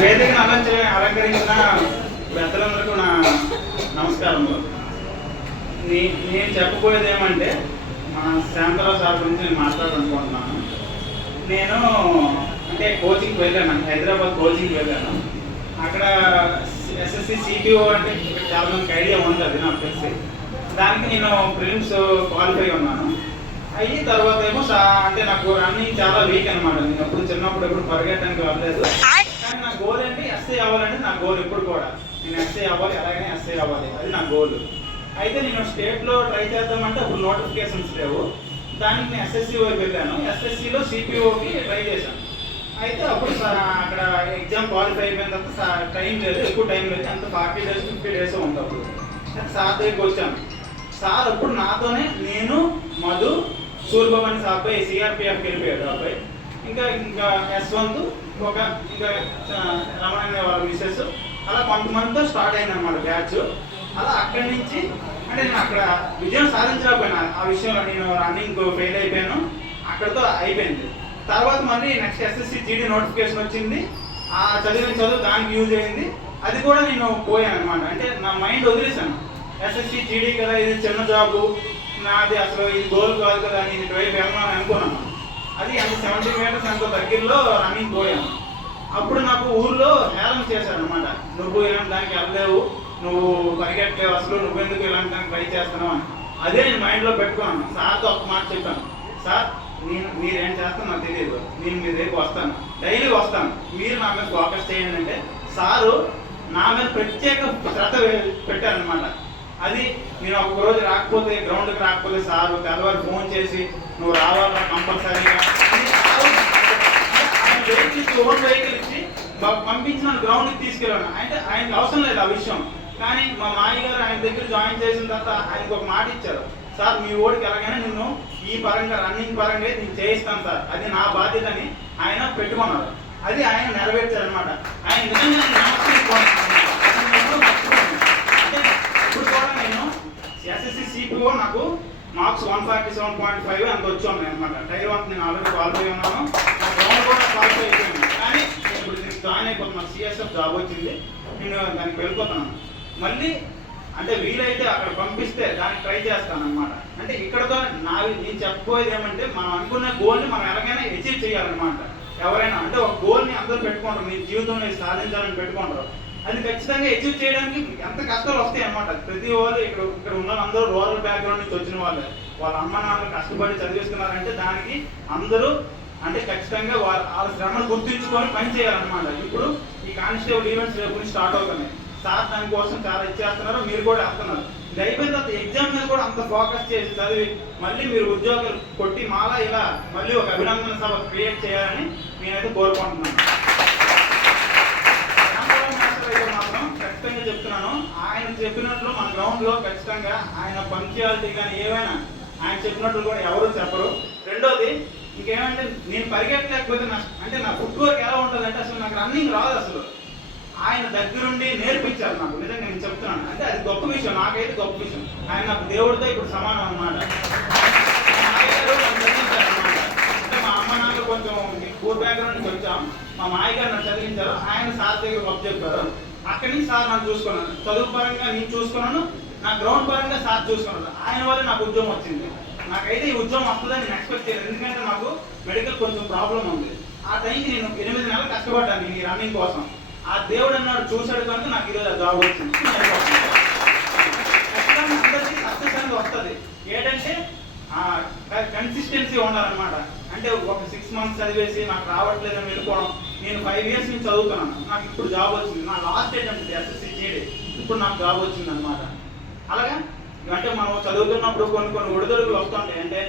వేదికను అలంకరించిన పెద్దలందరికీ నా నమస్కారములు. నేను చెప్పబోయేది ఏమంటే మన శాంతరావు సార్ గురించి నేను మాట్లాడాలనుకుంటున్నాను. నేను అంటే కోచింగ్కి వెళ్ళాను, హైదరాబాద్ కోచింగ్కి వెళ్ళాను. అక్కడ ఎస్ఎస్సి సిపిఓ అంటే చాలా మందికి ఐడియా ఉంది, అది నాకు తెలిసి. దానికి నేను ప్రిలిమ్స్ క్వాలిఫై ఉన్నాను. అయ్యి తర్వాత ఏమో అంటే నాకు రన్నింగ్ చాలా వీక్ అనమాట. నేను ఎప్పుడు చిన్నప్పుడు ఎప్పుడు పరిగెట్టడానికి వెళ్ళలేదు. కానీ నా గోల్ ఏంటి, ఎస్ఐ అవ్వాలంటే నా గోల్ ఎప్పుడు కూడా. నేను ఎస్ఐ అవ్వాలి, అలాగనే ఎస్ఐ అవ్వాలి, అది నా గోల్. అయితే నేను స్టేట్లో ట్రై చేద్దామంటే అప్పుడు నోటిఫికేషన్స్ లేవు. దానికి నేను ఎస్ఎస్సి వైపు వెళ్ళాను. ఎస్ఎస్సిలో సిపిఓకి ట్రై చేశాను. అయితే అప్పుడు అక్కడ ఎగ్జామ్ క్వాలిఫై అయిపోయిన తర్వాత టైం లేదు, ఎక్కువ టైం లేదు, అంత 40 days 50 days ఉంది. అప్పుడు సార్ దగ్గరికి వచ్చాను. సార్ అప్పుడు నాతోనే నేను, మధు, సూర్యభవన్ అబ్బాయి సిఆర్పిఎఫ్కి వెళ్ళిపోయాడు అబ్బాయి, ఇంకా యశ్వంత్, ఇంకా రమణ వాళ్ళ మిసెస్, అలా కొంతమందితో స్టార్ట్ అయింది అనమాట బ్యాచ్. అలా అక్కడి నుంచి అంటే నేను అక్కడ విజయం సాధించలేకపోయినా ఆ విషయంలో. నేను రన్నింగ్ ఫెయిల్ అయిపోయాను, అక్కడితో అయిపోయింది. తర్వాత మళ్ళీ నెక్స్ట్ ఎస్ఎస్సి జీడీ నోటిఫికేషన్ వచ్చింది. ఆ చదివిన చదువు దానికి యూజ్ అయింది. అది కూడా నేను పోయాను అనమాట. అంటే నా మైండ్ వదిలేశాను, ఎస్ఎస్సి జీడీ కదా, ఇది చిన్న జాబు, నాది అసలు ఇది గోల్ కాదు కదా, నేను ఇటువైపు వెళ్ళాలని అనుకున్నాను. అది 70 meters ఎంతో దగ్గరలో రన్నింగ్ పోయాను. అప్పుడు నాకు ఊర్లో హేళన చేశాను అనమాట, నువ్వు ఇలాంటి దానికి వెళ్ళలేవు, నువ్వు పరిగెట్టలేవు, అసలు నువ్వెందుకు ఇలాంటి దానికి ట్రై చేస్తున్నావు అని. అదే నేను మైండ్లో పెట్టుకున్నాను. సార్తో ఒక మాట చెప్పాను, సార్ మీరేం చేస్తాను నాకు తెలియదు, నేను మీ దగ్గరికి వస్తాను, డైలీ వస్తాను, మీరు నా మీద ఫోకస్ చేయండి అంటే సారు నా మీద ప్రత్యేక శ్రద్ధ పెట్టారనమాట. అది నేను ఒక్కరోజు రాకపోతే, గ్రౌండ్కి రాకపోతే సారు తెల్లవారు ఫోన్ చేసి నువ్వు రావాలా కంపల్సరీగా, ఓన్ వెహికల్ ఇచ్చి పంపించి నన్ను గ్రౌండ్కి తీసుకెళ్ళాను. అంటే ఆయనకి అవసరం లేదు ఆ విషయం. కానీ మా మాయ గారు ఆయన దగ్గర జాయిన్ చేసిన తర్వాత ఆయనకు ఒక మాట ఇచ్చారు, సార్ మీ ఓడికి ఎలాగైనా నిన్ను ఈ పరంగా రన్నింగ్ పరంగా నేను చేయిస్తాను సార్, అది నా బాధ్యత అని ఆయన పెట్టుకున్నారు. అది ఆయన నెరవేర్చారనమాట. ఆయన నిజంగా ఇప్పుడు కూడా నేను ఎస్ఎస్సి సిపిఓ నాకు మార్క్స్ 147.5 అంత వచ్చి ఉన్నాయి అనమాట. టైర్ 1 నేను ఆల్రెడీ క్వాలిఫై ఉన్నాను, నా గ్రౌండ్ కూడా క్వాలిఫై అయిపోయింది. కానీ ఇప్పుడు నేను జాయిన్ అయిపోతున్నాను, సిఎస్ఎఫ్ జాబ్ వచ్చింది, నేను దానికి వెళ్ళిపోతున్నాను. మళ్ళీ అంటే వీలైతే అక్కడ పంపిస్తే దానికి ట్రై చేస్తాను అనమాట. అంటే ఇక్కడతో నేను చెప్పబోయేది ఏమంటే, మనం అనుకున్న గోల్ని మనం ఎలాగైనా అచీవ్ చేయాలన్నమాట. ఎవరైనా అంటే ఒక గోల్ని అందరూ పెట్టుకుంటారు, మీ జీవితంలో సాధించాలని పెట్టుకుంటారు. అది ఖచ్చితంగా అచీవ్ చేయడానికి ఎంత కష్టాలు వస్తాయి అన్నమాట. ప్రతి వాళ్ళు ఇక్కడ ఉన్న అందరూ రూరల్ బ్యాక్గ్రౌండ్ నుంచి వచ్చిన వాళ్ళే, వాళ్ళ అమ్మ నాన్నలు కష్టపడి చదివిస్తున్నారంటే దానికి అందరూ అంటే ఖచ్చితంగా వాళ్ళ శ్రమను గుర్తుంచుకొని పని చేయాలన్నమాట. ఇప్పుడు ఈ కానిస్టేబుల్ ఈవెంట్స్ రేపు స్టార్ట్ అవుతున్నాయి. సార్ దానికోసం చాలా ఇచ్చేస్తున్నారు, మీరు కూడా వేస్తున్నారు. ఇది అయిపోయిన తర్వాత ఎగ్జామ్ మీద కూడా అంత ఫోకస్ చేసి చదివి మళ్ళీ మీరు ఉద్యోగాలు కొట్టి మాలా ఇలా మళ్ళీ ఒక అభినందన సభ క్రియేట్ చేయాలని నేనైతే కోరుకుంటున్నాను. మాత్రం ఖచ్చితంగా చెప్తున్నాను, ఆయన చెప్పినట్లు మన గ్రౌండ్లో ఖచ్చితంగా ఆయన పంక్చువాలిటీ కానీ ఏవైనా ఆయన చెప్పినట్లు కూడా ఎవరు చెప్పరు. రెండోది ఇంకేమంటే, నేను పరిగెట్టలేకపోతే అంటే నా ఫుట్ వర్క్ ఎలా ఉంటుంది అంటే అసలు నాకు రన్నింగ్ రాదు. అసలు ఆయన దగ్గరుండి నేర్పించారు నాకు. నిజంగా నేను చెప్తున్నాను, అంటే అది గొప్ప విషయం, నాకైతే గొప్ప విషయం. ఆయన నాకు దేవుడితో ఇప్పుడు సమానం అన్నమాట. అంటే మా అమ్మ నాన్న కొంచెం పూర్ బ్యాక్గ్రౌండ్ నుంచి వచ్చాం, మా మాయ గారు నన్ను చదివించారు, ఆయన సార్ దగ్గర గొప్ప చెప్పారు. అక్కడి నుంచి సార్ నన్ను చూసుకున్నాను, చదువు పరంగా నేను చూసుకున్నాను, నా గ్రౌండ్ పరంగా సార్ చూసుకున్నాను. ఆయన వల్ల నాకు ఉద్యోగం వచ్చింది. నాకైతే ఈ ఉద్యోగం వస్తుందని నేను ఎక్స్పెక్ట్ చేయలేదు, ఎందుకంటే నాకు మెడికల్ కొంచెం ప్రాబ్లం ఉంది. ఆ టైంకి నేను 8 నెలలు కష్టపడ్డాను ఈ రన్నింగ్ కోసం. ఆ దేవుడు అన్నాడు, చూశాడు కనుక నాకు ఈరోజు జాబ్ వచ్చింది. అందరికీ సక్సెస్ అనేది వస్తుంది. ఏంటంటే కన్సిస్టెన్సీ ఉండాలన్నమాట. అంటే ఒక 6 months చదివేసి నాకు రావట్లేదని వెళ్ళిపోవడం. నేను 5 years నుంచి చదువుతున్నాను, నాకు ఇప్పుడు జాబ్ వచ్చింది. నా లాస్ట్ అటెంప్ట్ ఎస్ఎస్సి జీడీ, ఇప్పుడు నాకు జాబ్ వచ్చింది అనమాట. అలాగా అంటే మనం చదువుతున్నప్పుడు కొన్ని ఒడిదొడుకులు వస్తుంటాయి. అంటే